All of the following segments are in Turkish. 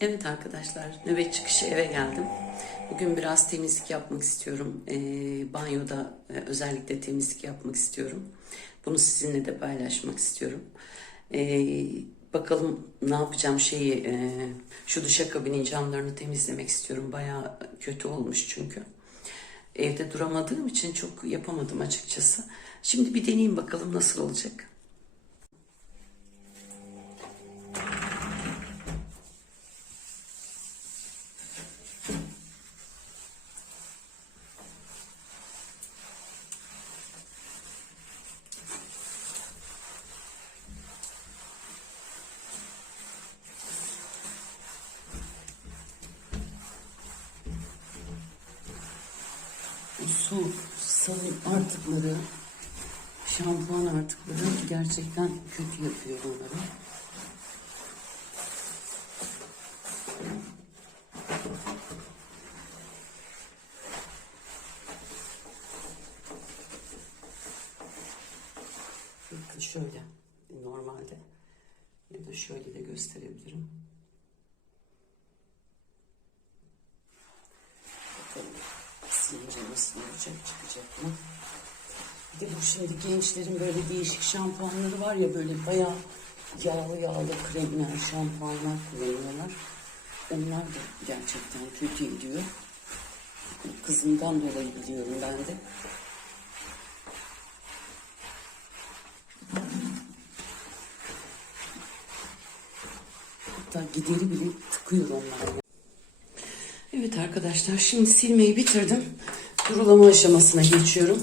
Evet arkadaşlar, nöbet çıkışı eve geldim. Bugün biraz temizlik yapmak istiyorum. Ee, banyoda e, özellikle temizlik yapmak istiyorum. Bunu sizinle de paylaşmak istiyorum. Ee, bakalım ne yapacağım şeyi, e, şu duşakabinin camlarını temizlemek istiyorum. Bayağı kötü olmuş çünkü. Evde duramadığım için çok yapamadım açıkçası. Şimdi bir deneyeyim bakalım nasıl olacak. Su, sabun artıkları, şampuan artıkları gerçekten kötü yapıyor onları. Bakın şöyle normalde ya da şöyle de gösterebilirim. Bakalım nasıl olacak çıkacak mı? Bir de bu şimdi gençlerin böyle değişik şampuanları var ya böyle bayağı yağlı yağlı kremler, şampuanlar kullanıyorlar. Onlar da gerçekten kötü ediyor. Kızımdan dolayı biliyorum ben de. Hatta gideri bile tıkıyor onlar. Evet arkadaşlar şimdi silmeyi bitirdim. Durulama aşamasına geçiyorum.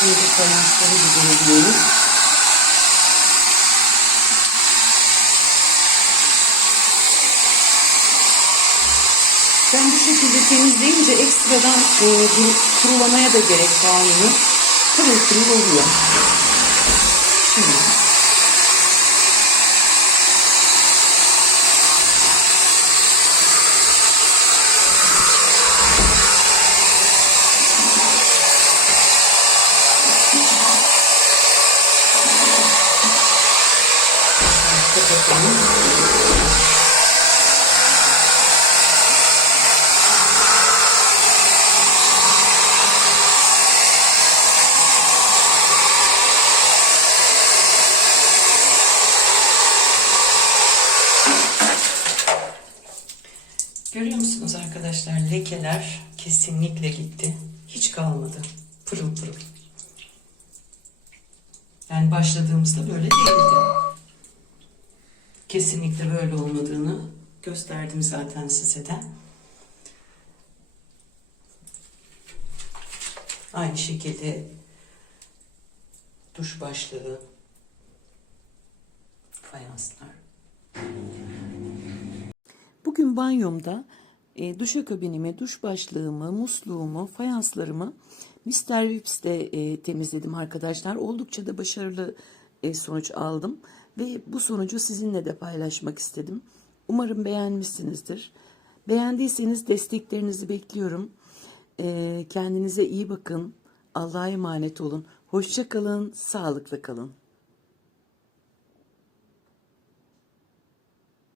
Şimdi fayansları giderebiliyoruz. Ben bu şekilde temizleyince ekstradan e, kurulamaya da gerek kalmıyor. Pırıl pırıl oluyor. Şimdi. Kapatalım. Görüyor musunuz arkadaşlar lekeler kesinlikle gitti. Hiç kalmadı. Pırıl pırıl. Yani başladığımızda böyle değildi. Kesinlikle böyle olmadığını gösterdim zaten size de. Aynı şekilde duş başlığı, fayanslar. Bugün banyomda e, duşakabinimi, duş başlığımı, musluğumu, fayanslarımı Mr. Vips'te e, temizledim arkadaşlar. Oldukça da başarılı sonuç aldım ve bu sonucu sizinle de paylaşmak istedim. Umarım beğenmişsinizdir. Beğendiyseniz desteklerinizi bekliyorum. E, kendinize iyi bakın. Allah'a emanet olun. Hoşça kalın, sağlıkla kalın.